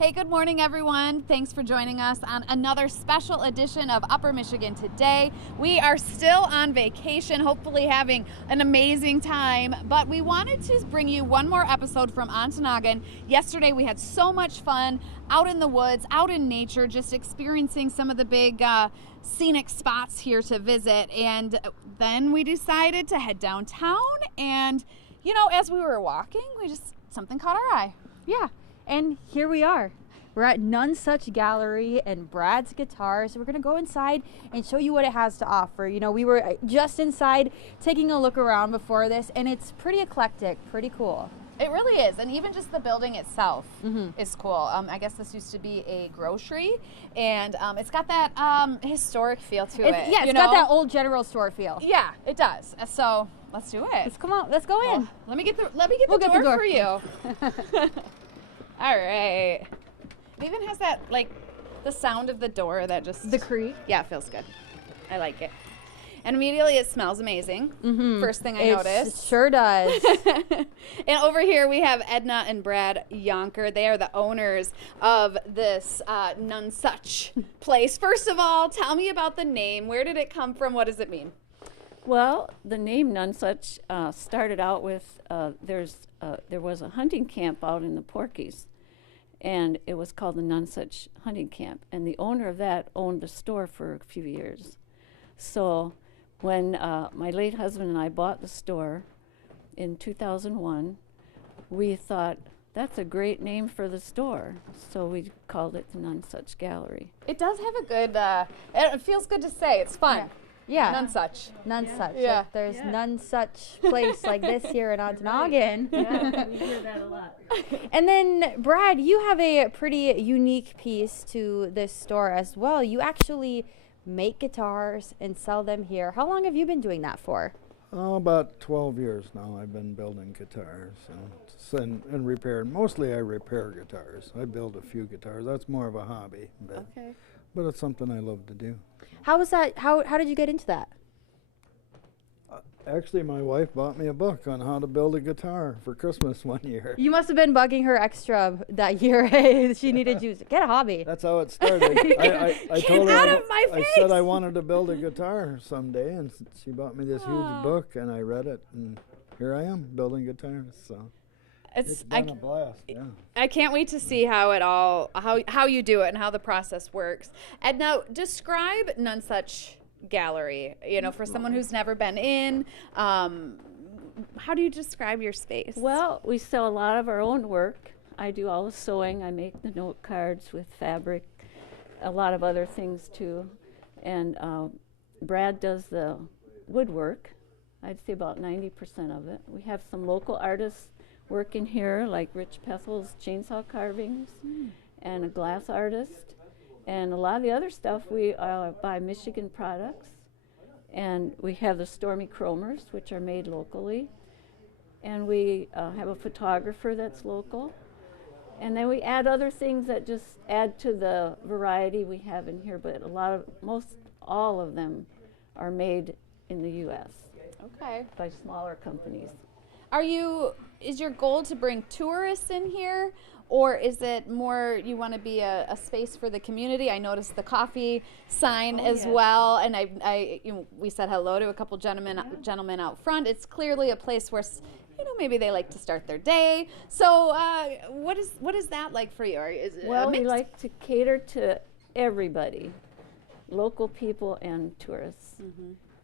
Hey, good morning, everyone. Thanks for joining us on another special edition of Upper Michigan Today. We are still on vacation, hopefully having an amazing time, but we wanted to bring you one more episode from Ontonagon. Yesterday, we had so much fun out in the woods, out in nature, just experiencing some of the big scenic spots here to visit. And then we decided to head downtown, and, you know, as we were walking, something caught our eye. Yeah. And here we are. We're at Nonesuch Gallery and Brad's Guitars. We're going to go inside and show you what it has to offer. You know, we were just inside taking a look around before this, and it's pretty eclectic, pretty cool. It really is, and even just the building itself is cool. I guess this used to be a grocery, and it's got that historic feel to it. Yeah, it's got that old general store feel. Yeah, it does. So let's do it. Let's come on. Let's go in. Let me get the door for you. All right. It even has that, like, the sound of the door that just... The creak? Yeah, it feels good. I like it. And immediately it smells amazing. First thing I noticed. It sure does. And over here we have Edna and Brad Yonker. They are the owners of this Nonesuch place. First of all, tell me about the name. Where did it come from? What does it mean? Well, the name Nonesuch started out with there was a hunting camp out in the Porkies, and it was called the Nonesuch Hunting Camp, and the owner of that owned a store for a few years. So when my late husband and I bought the store in 2001, we thought, that's a great name for the store, so we called it the Nonesuch Gallery. It does have a good, it feels good to say. It's fun. Yeah. Nonesuch. Nonesuch. Yeah. Like, there's none such place like this here in Ontonagon. Yeah, we hear that a lot. And then, Brad, you have a pretty unique piece to this store as well. You actually make guitars and sell them here. How long have you been doing that for? Oh, about 12 years now I've been building guitars and repair. Mostly I repair guitars. I build a few guitars. That's more of a hobby. But it's something I love to do. How was that? How did you get into that? Actually, my wife bought me a book on how to build a guitar for Christmas one year. You must have been bugging her extra that year. Hey, she needed you to get a hobby. That's how it started. I told her I said I wanted to build a guitar someday, and she bought me this huge book, and I read it, and here I am building guitars. So it's been a blast. Yeah. I can't wait to see how it all how you do it and how the process works. And now describe Nonesuch Gallery. You know, for someone who's never been in, how do you describe your space? Well, we sell a lot of our own work. I do all the sewing. I make the note cards with fabric, a lot of other things too. And Brad does the woodwork. I'd say about 90% of it. We have some local artists working here, like Rich Pethel's chainsaw carvings, and a glass artist. And a lot of the other stuff we buy Michigan products. And we have the Stormy Chromers, which are made locally. And we have a photographer that's local. And then we add other things that just add to the variety we have in here, but all of them are made in the U.S. Okay. by smaller companies. Is your goal to bring tourists in here, or is it more you want to be a space for the community? I noticed the coffee sign as well, and we said hello to a couple gentlemen out front. It's clearly a place where, you know, maybe they like to start their day. So what is that like for you? Is it Well, we like to cater to everybody, local people and tourists.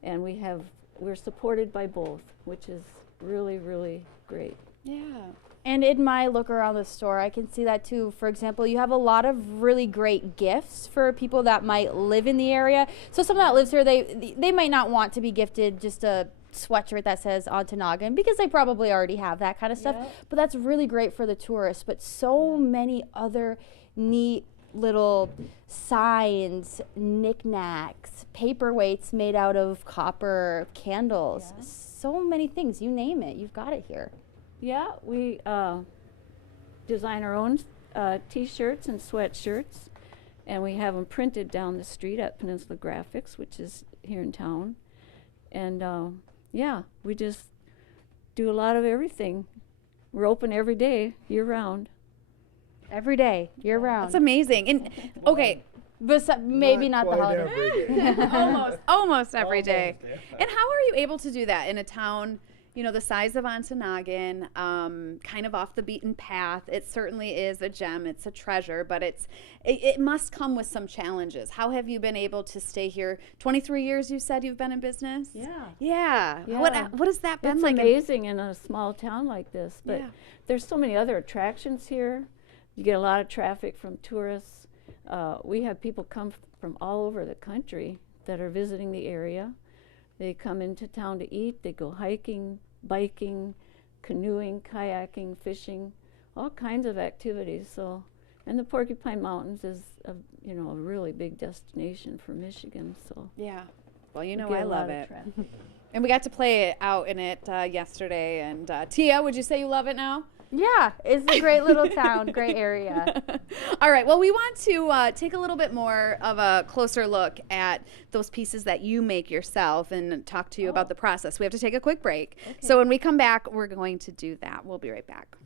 And we're supported by both, which is really, really great. Yeah. And in my look around the store, I can see that too. For example, you have a lot of really great gifts for people that might live in the area. So someone that lives here, they might not want to be gifted just a sweatshirt that says Ontonagon because they probably already have that kind of stuff. But that's really great for the tourists. But so many other neat little signs, knickknacks, paperweights made out of copper, candles. So many things. You name it, you've got it here. Yeah, we design our own T-shirts and sweatshirts, and we have them printed down the street at Peninsula Graphics, which is here in town. And yeah, we just do a lot of everything. We're open every day, year round. Every day, year round. That's amazing. And okay, Maybe not the holiday. almost every day. And how are you able to do that in a town, the size of Ontonagon, kind of off the beaten path? It certainly is a gem. It's a treasure, but it must come with some challenges. How have you been able to stay here? 23 years you said you've been in business? Yeah. What has that been like? It's amazing in a small town like this, but there's so many other attractions here. You get a lot of traffic from tourists. We have people come from all over the country that are visiting the area. They come into town to eat. They go hiking, biking, canoeing, kayaking, fishing, all kinds of activities. So, and the Porcupine Mountains is a really big destination for Michigan. So yeah, well, I love it. And we got to play out in it yesterday. And Tia, would you say you love it now? Yeah, it's a great little town, great area. All right, well, we want to take a little bit more of a closer look at those pieces that you make yourself and talk to you about the process. We have to take a quick break. Okay. So when we come back, we're going to do that. We'll be right back.